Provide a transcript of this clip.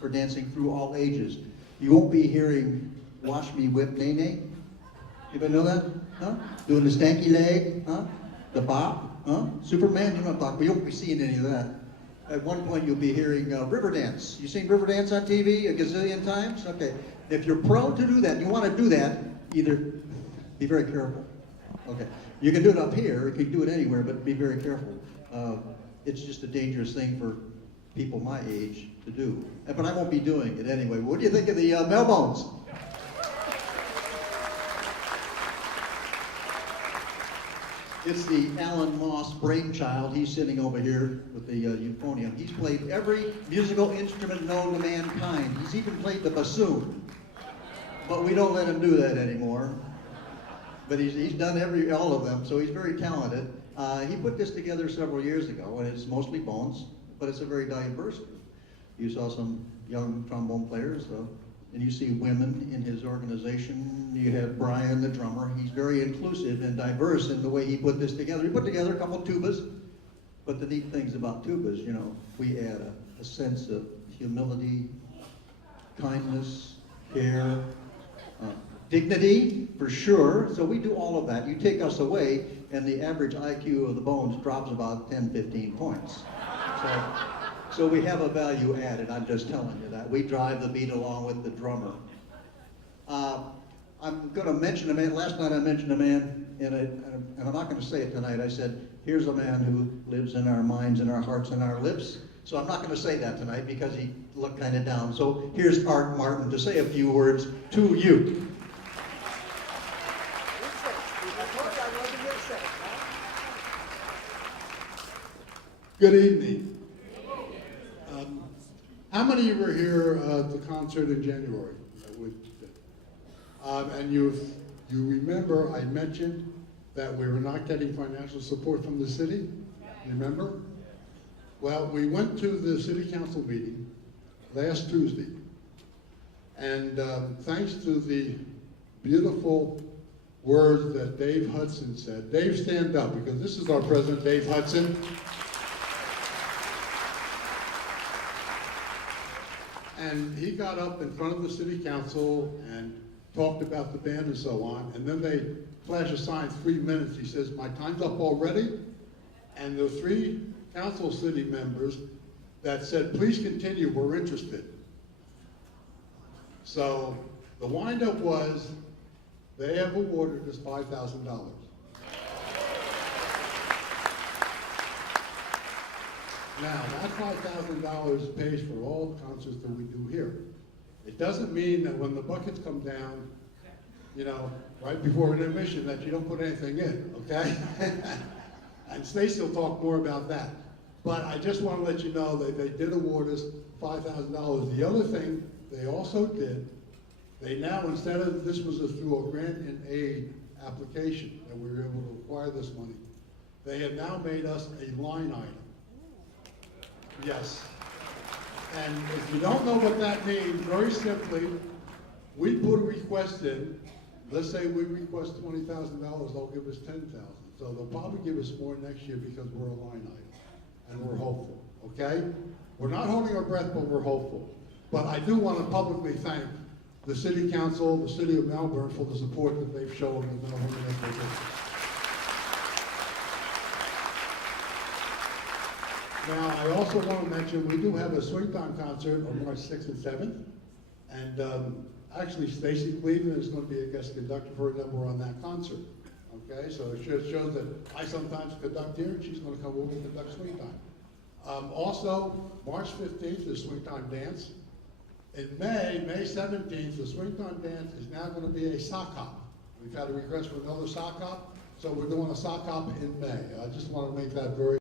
for dancing through all ages. You won't be hearing "Wash Me Whip Nay Nay." Anybody know that? Huh? Doing the stanky leg, huh? The bop, huh? Superman, you know what I'm talking about. You won't be seeing any of that. At one point you'll be hearing river dance. You seen river dance on TV a gazillion times? Okay. If you're prone to do that, you want to do that, either be very careful. Okay. You can do it up here, you can do it anywhere, but be very careful. It's just a dangerous thing for people my age to do. But I won't be doing it anyway. What do you think of the Melbones? It's the Alan Moss brainchild. He's sitting over here with the euphonium. He's played every musical instrument known to mankind. He's even played the bassoon. But we don't let him do that anymore. But he's done all of them, so he's very talented. He put this together several years ago, and it's mostly bones, but it's a very diverse group. You saw some young trombone players, and you see women in his organization. You have Brian, the drummer. He's very inclusive and diverse in the way he put this together. He put together a couple of tubas, but the neat things about tubas, you know, we add a sense of humility, kindness, care, dignity, for sure. So we do all of that. You take us away, and the average IQ of the bones drops about 10, 15 points. So we have a value added, I'm just telling you that. We drive the beat along with the drummer. I'm going to mention a man. Last night I mentioned a man, and I'm not going to say it tonight. I said, here's a man who lives in our minds and our hearts and our lips. So I'm not going to say that tonight because he looked kind of down. So here's Art Martin to say a few words to you. Good evening. How many of you were here at the concert in January? And you remember I mentioned that we were not getting financial support from the city? Remember? Well, we went to the city council meeting last Tuesday, and thanks to the beautiful words that Dave Hudson said. Dave, stand up, because this is our president, Dave Hudson. And he got up in front of the city council and talked about the band and so on, and then they flash a sign, 3 minutes. He says, my time's up already? And the 3 council city members that said, please continue, we're interested. So the windup was, they have awarded us $5,000. Now, that $5,000 pays for all the concerts that we do here. It doesn't mean that when the buckets come down, you know, right before an admission, that you don't put anything in, okay? And Stacy will talk more about that. But I just want to let you know that they did award us $5,000. The other thing they also did, they now, instead of, this was through a grant and aid application that we were able to acquire this money, they have now made us a line item. Yes. And if you don't know what that means, very simply, we put a request in. Let's say we request $20,000, they'll give us $10,000. So they'll probably give us more next year because we're a line item, and we're hopeful, okay? We're not holding our breath, but we're hopeful. But I do want to publicly thank the City Council, the City of Melbourne, for the support that they've shown the Melbourne Athletic. Now, I also want to mention, we do have a Swing Time concert on March 6th and 7th. And actually, Stacy Cleveland is going to be a guest conductor for a number on that concert. Okay, so it shows that I sometimes conduct here, and she's going to come over and conduct Swing Time. Also, March 15th is Swing Time Dance. In May 17th, the Swing Time Dance is now going to be a sock hop. We've had a request for another sock hop, so we're doing a sock hop in May. I just want to make that very